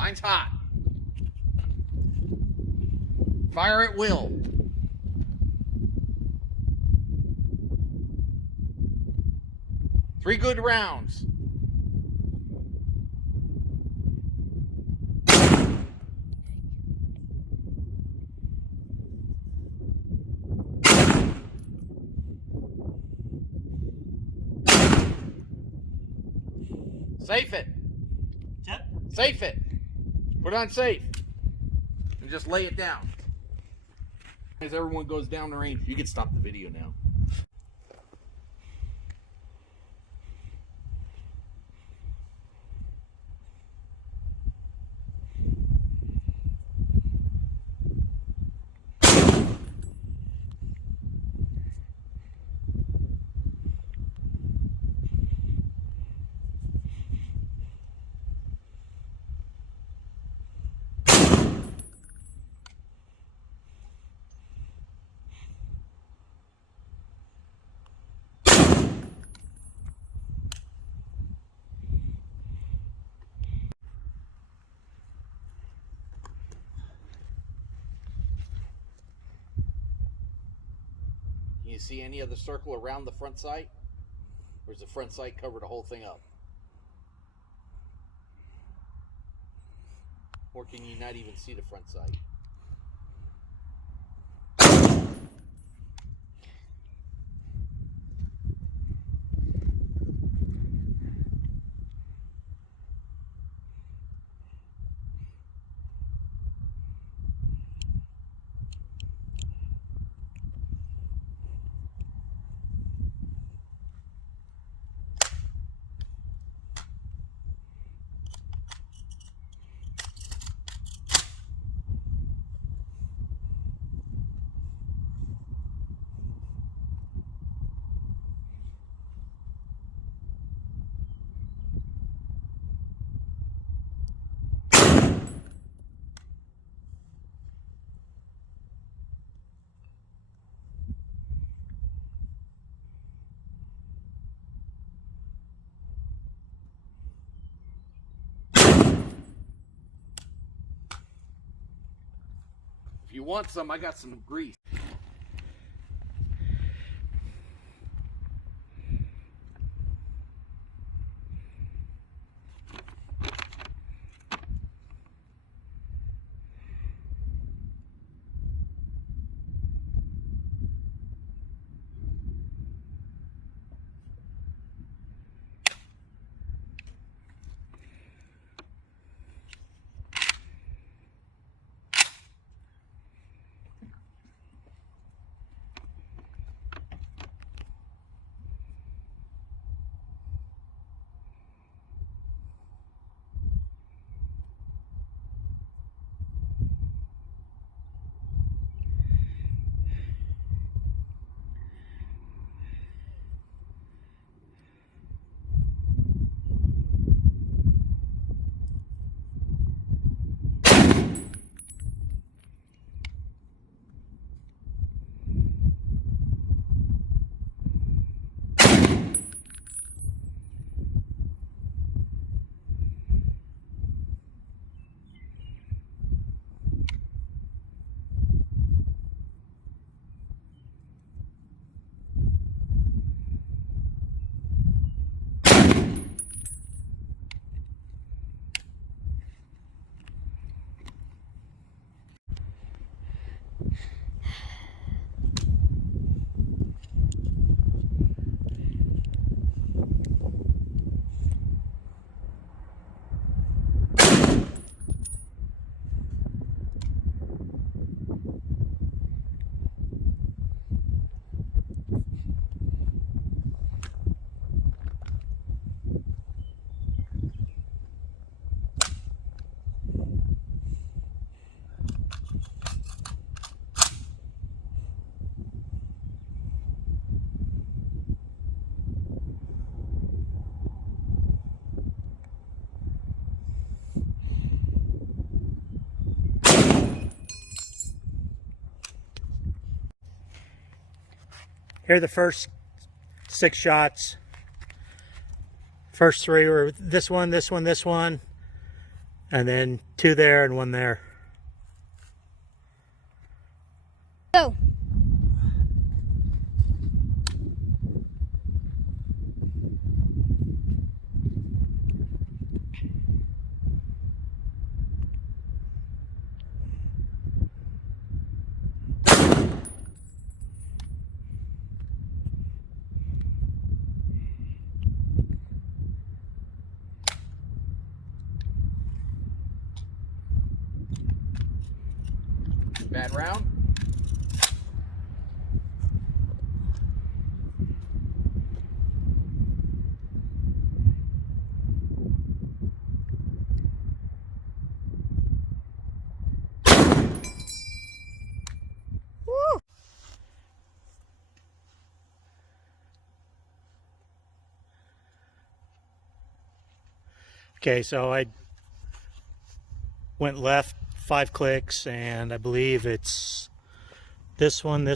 Mine's hot. Fire at will. Three good rounds. Safe it. Yep. Safe it. Put on safe. And just lay it down. As everyone goes down the range, you can stop the video now. Can you see any other circle around the front sight? Or does the front sight cover the whole thing up? Or can you not even see the front sight? If you want some, I got some grease. Here are the first 6 shots. First 3 were this one, this one, this one. And then 2 there and 1 there. Go. Bad round. Woo. Okay, so I went left 5 clicks, and I believe it's this one,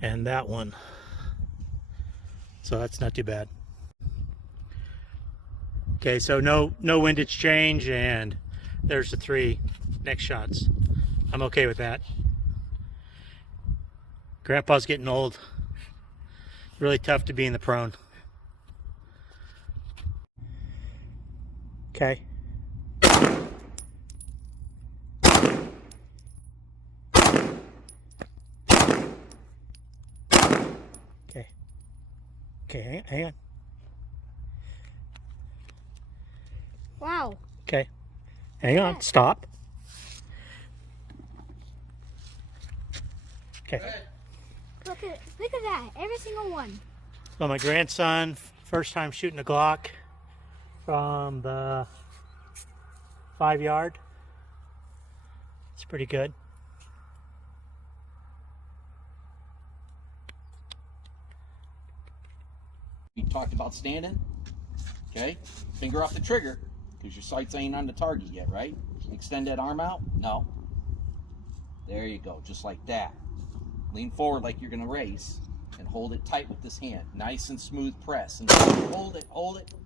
and that one. So that's not too bad. Okay, so no windage change, and there's the 3 next shots. I'm okay with that. Grandpa's getting old. Really tough to be in the prone. Okay. Okay. Okay, hang on. Wow. Okay. Hang on. Stop. Okay. Look at that. Every single one. So my grandson, first time shooting a Glock from the 5-yard. It's pretty good. We talked about standing. Okay, finger off the trigger because your sights ain't on the target yet, right? Extend that arm out. No. There you go, just like that. Lean forward like you're gonna race and hold it tight with this hand. Nice and smooth press. And hold it.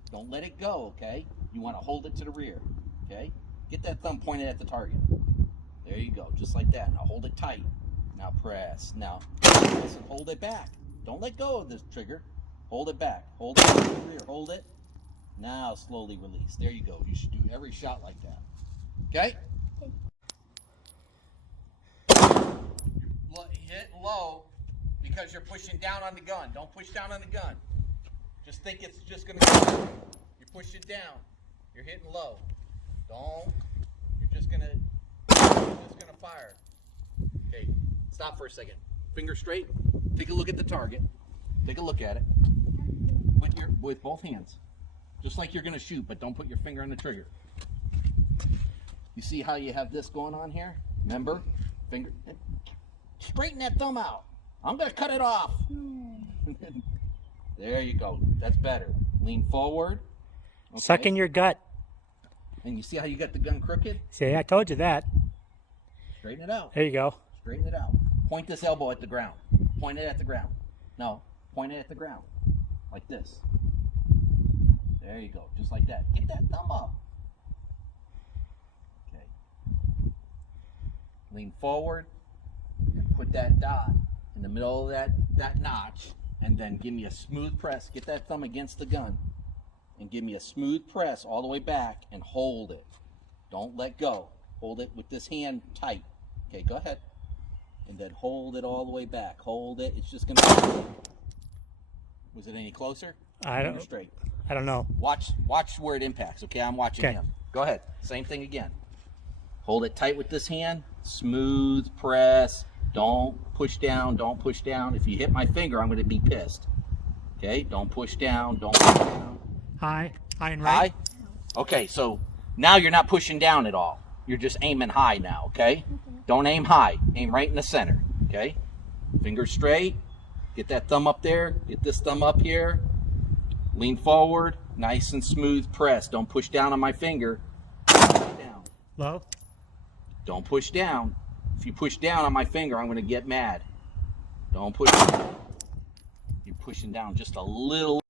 Don't let it go, okay? You wanna hold it to the rear, okay? Get that thumb pointed at the target. There you go, just like that. Now hold it tight. Now press. Now press and hold it back. Don't let go of this trigger. Hold it back. Hold it to the rear. Hold it. Now slowly release. There you go. You should do every shot like that. Okay? Hit low because you're pushing down on the gun. Don't push down on the gun. Just think it's just going to go. You're pushing down. You're hitting low. Don't. You're just going to fire. Okay. Stop for a second. Finger straight. Take a look at the target. Take a look at it. With both hands. Just like you're going to shoot, but don't put your finger on the trigger. You see how you have this going on here? Remember? Finger. Straighten that thumb out. I'm going to cut it off. There you go. That's better. Lean forward. Okay. Suck in your gut. And you see how you got the gun crooked? See, I told you that. Straighten it out. There you go. Straighten it out. Point this elbow at the ground. Point it at the ground. No, point it at the ground. Like this. There you go. Just like that. Get that thumb up. Okay. Lean forward. And put that dot in the middle of that notch. And then give me a smooth press. Get that thumb against the gun. And give me a smooth press all the way back and hold it. Don't let go. Hold it with this hand tight. Okay, go ahead. And then hold it all the way back. Hold it. It's just going to... Was it any closer? I don't. Straight. I don't know. Watch where it impacts. Okay, I'm watching Okay. him. Go ahead. Same thing again. Hold it tight with this hand. Smooth press. Don't push down. Don't push down. If you hit my finger, I'm going to be pissed. Okay, don't push down. Don't push down. High and right. High? Okay, so now you're not pushing down at all. You're just aiming high now, okay? Don't aim high. Aim right in the center, okay? Fingers straight. Get that thumb up there. Get this thumb up here. Lean forward. Nice and smooth press. Don't push down on my finger. Down. Low. Don't push down. If you push down on my finger, I'm going to get mad. Don't push down. You're pushing down just a little.